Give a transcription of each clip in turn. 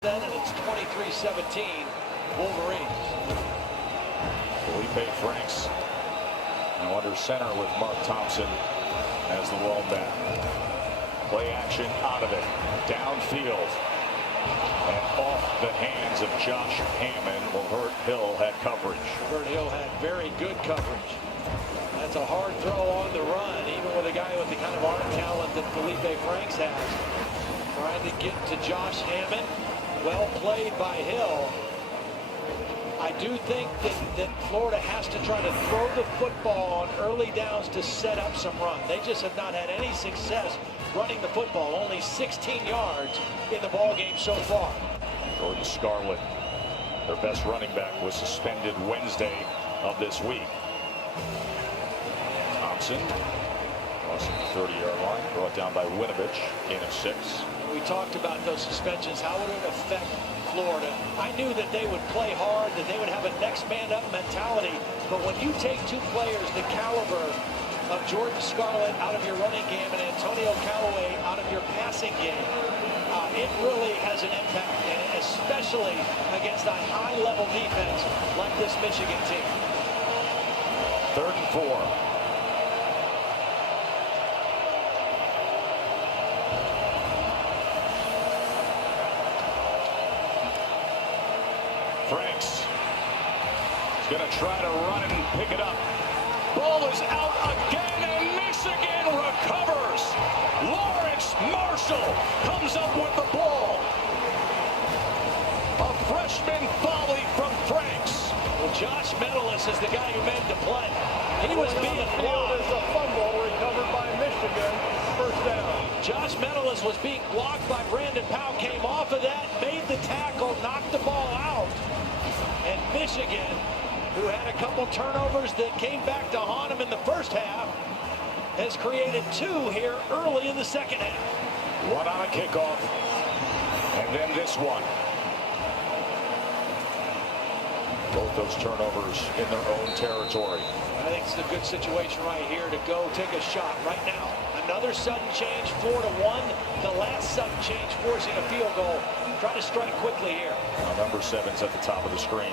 Then, and it's 23-17 Wolverines. Felipe Franks now under center with Mark Thompson as the lone back. Play action out of it, downfield, and off the hands of Josh Hammond. Hurt Hill had coverage. Hurt Hill had very good coverage. That's a hard throw on the run, even with a guy with the kind of arm talent that Felipe Franks has. Trying to get to Josh Hammond. Well played by Hill. I do think that Florida has to try to throw the football on early downs to set up some run. They just have not had any success running the football. Only 16 yards in the ball game so far. Jordan Scarlett, their best running back, was suspended Wednesday of this week. Thompson crossing the 30-yard line, brought down by Winovich, gain of 6. We talked about those suspensions. How would it affect Florida? I knew that they would play hard, that they would have a next man up mentality. But when you take two players the caliber of Jordan Scarlett out of your running game and Antonio Callaway out of your passing game, it really has an impact, and especially against a high-level defense like this Michigan team. 3rd and 4. Franks is going to try to run and pick it up. Ball is out again, and Michigan recovers. Lawrence Marshall comes up with the ball. A freshman volley from Franks. Well, Josh Metellus is the guy who made the play. He was being blocked. As a fumble recovered by Michigan. First down. Josh Metellus was being blocked by Brandon Powell. Came off of that, made the tackle, knocked the ball out. And Michigan, who had a couple turnovers that came back to haunt him in the first half, has created 2 here early in the second half. One on a kickoff, and then this one. Both those turnovers in their own territory. I think it's a good situation right here to go take a shot right now. Another sudden change, 4-1. The last sudden change forcing a field goal. Try to strike quickly here. Number 7's at the top of the screen.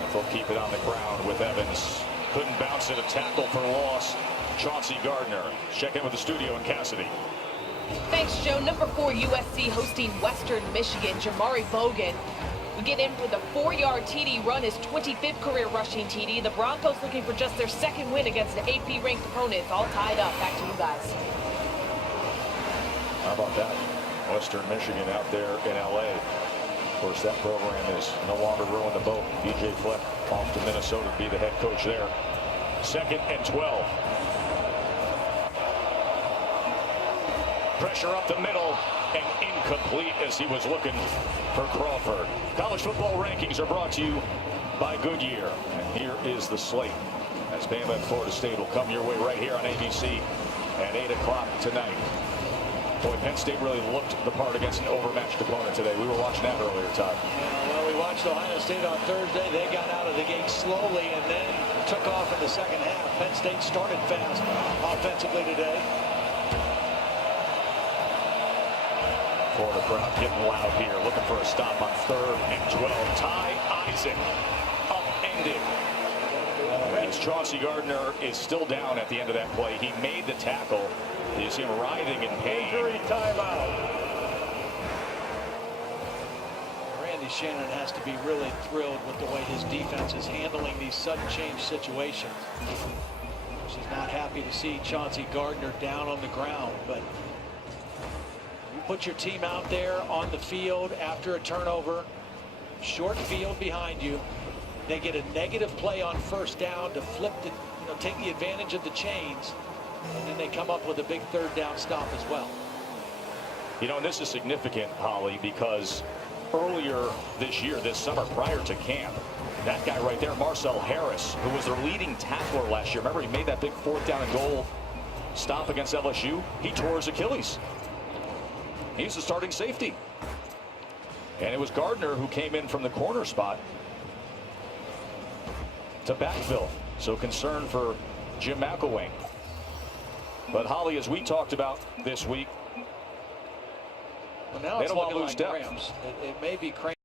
If they'll keep it on the ground with Evans. Couldn't bounce it, a tackle for loss. Chauncey Gardner. Check in with the studio in Cassidy. Thanks, Joe. Number 4 USC hosting Western Michigan. Jamari Bogan will get in with a 4-yard TD run, his 25th career rushing TD. The Broncos looking for just their 2nd win against an AP-ranked opponent. All tied up. Back to you guys. How about that? Western Michigan out there in LA. Of course, that program is no longer rowing the boat. BJ Fleck off to Minnesota to be the head coach there. 2nd and 12. Pressure up the middle and incomplete as he was looking for Crawford. College football rankings are brought to you by Goodyear. And here is the slate as Bama and Florida State will come your way right here on ABC at 8 o'clock tonight. Boy, Penn State really looked the part against an overmatched opponent today. We were watching that earlier, Todd. Well, we watched Ohio State on Thursday. They got out of the gate slowly and then took off in the second half. Penn State started fast offensively today. Florida crowd getting loud here, looking for a stop on 3rd and 12. Ty Isaac upended. As Chauncey Gardner is still down at the end of that play. He made the tackle. You see him writhing in pain. Injury timeout. Randy Shannon has to be really thrilled with the way his defense is handling these sudden change situations. She's not happy to see Chauncey Gardner down on the ground, but you put your team out there on the field after a turnover, short field behind you. They get a negative play on 1st down to flip the, take the advantage of the chains. And then they come up with a big 3rd down stop as well. You know, and this is significant, Holly, because earlier this year, this summer, prior to camp, that guy right there, Marcel Harris, who was their leading tackler last year. Remember, he made that big 4th down and goal stop against LSU. He tore his Achilles. He's the starting safety. And it was Gardner who came in from the corner spot to backfill. So concern for Jim McElwain. But Holly, as we talked about this week, They Now it's don't want to looking lose like depth. cramps. It may be cramps.